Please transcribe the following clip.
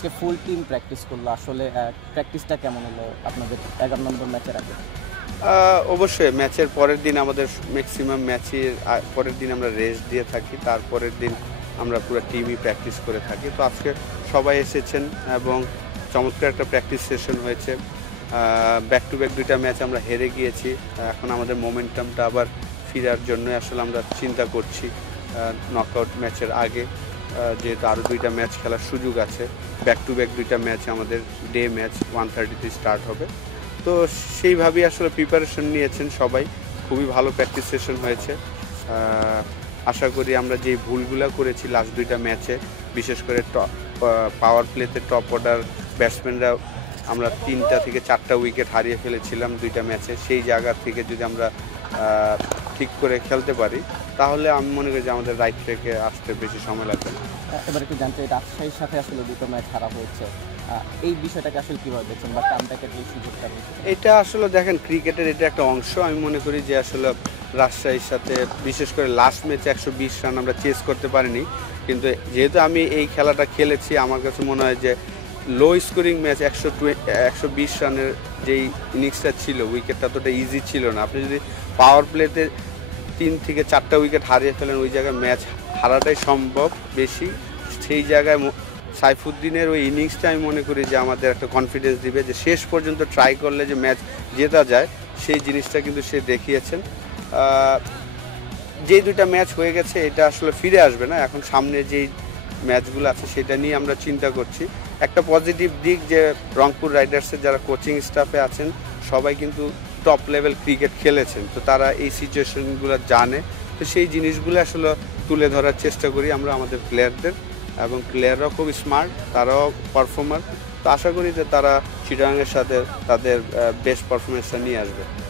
আজকে full team practice করলো, আসলে প্র্যাকটিসটা কেমন হলো আপনাদের 11 নম্বর ম্যাচের আগে? অবশ্যই ম্যাচের পরের দিন আমাদের ম্যাক্সিমাম ম্যাচের পরের দিন আমরা রেস্ট দিয়ে থাকি, তারপরের দিন আমরা পুরো টিমই প্র্যাকটিস করে থাকি। তো আজকে সবাই এসেছেন এবং চমৎকার একটা প্র্যাকটিস সেশন হয়েছে। ব্যাক টু ব্যাক 2টা ম্যাচ আমরা হেরে গিয়েছি, এখন আমাদের মোমেন্টামটা আবার ফেরার জন্য আসলে আমরা চিন্তা করছি নকআউট ম্যাচের আগে, যেহেতু আরও 2টা ম্যাচ খেলার সুযোগ আছে। ব্যাক টু ব্যাক 2টা ম্যাচ আমাদের ডে ম্যাচ 1:30-তে স্টার্ট হবে। তো সেইভাবেই আসলে প্রিপারেশন নিয়েছেন সবাই, খুবই ভালো প্র্যাকটিস সেশন হয়েছে। আশা করি আমরা যে ভুলগুলো করেছি লাস্ট 2টা ম্যাচে, বিশেষ করে পাওয়ার প্লেতে টপ অর্ডার ব্যাটসম্যানরা আমরা 3টা থেকে 4টা উইকেট হারিয়ে ফেলেছিলাম 2টা ম্যাচে, সেই জায়গা থেকে যদি আমরা ঠিক করে খেলতে পারি তাহলে আমি মনে করি যে আমাদের রাইট ট্র্যাকে আসতে বেশি সময় লাগবে না। এবার একটু জানতে, রাজশাহীর সাথে আসলে 2টো ম্যাচ হারা হয়েছে, এই বিষয়টাকে আসলে কীভাবে দেখছেন বা কামব্যাকের যে সুযোগটা রয়েছে? এটা আসলে দেখেন, ক্রিকেটের এটা একটা অংশ। আমি মনে করি যে আসলে রাজশাহীর সাথে বিশেষ করে লাস্ট ম্যাচে 120 রান আমরা চেস করতে পারিনি, কিন্তু যেহেতু আমি এই খেলাটা খেলেছি আমার কাছে মনে হয় যে লো স্কোরিং ম্যাচ 120 রানের যেই ইনিংসটা ছিল, উইকেটটা ততটা ইজি ছিল না। আপনি যদি পাওয়ার প্লেতে 3 থেকে 4টা উইকেট হারিয়ে ফেলেন, ওই জায়গায় ম্যাচ হারাটাই সম্ভব বেশি। সেই জায়গায় সাইফুদ্দিনের ওই ইনিংসটা আমি মনে করি যে আমাদের একটা কনফিডেন্স দিবে যে শেষ পর্যন্ত ট্রাই করলে যে ম্যাচ জেতা যায়, সেই জিনিসটা কিন্তু সে দেখিয়েছেন। যে 2টা ম্যাচ হয়ে গেছে এটা আসলে ফিরে আসবে না, এখন সামনে যেই ম্যাচগুলো আছে সেটা নিয়ে আমরা চিন্তা করছি। একটা পজিটিভ দিক যে রংপুর রাইডার্সের যারা কোচিং স্টাফে আছেন সবাই কিন্তু টপ লেভেল ক্রিকেট খেলেছেন, তো তারা এই সিচুয়েশনগুলো জানে। তো সেই জিনিসগুলো আসলে তুলে ধরার চেষ্টা করি আমরা আমাদের প্লেয়ারদের, এবং প্লেয়াররাও খুব স্মার্ট, তারাও পারফর্মার। তো আশা করি যে তারা চিটাগাংয়ের সাথে তাদের বেস্ট পারফরমেন্সটা নিয়ে আসবে।